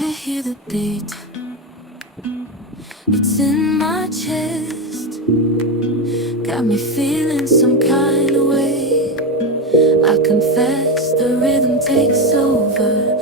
I hear the beat, it's in my chest, got me feeling some kind of way. I confess the rhythm takes over,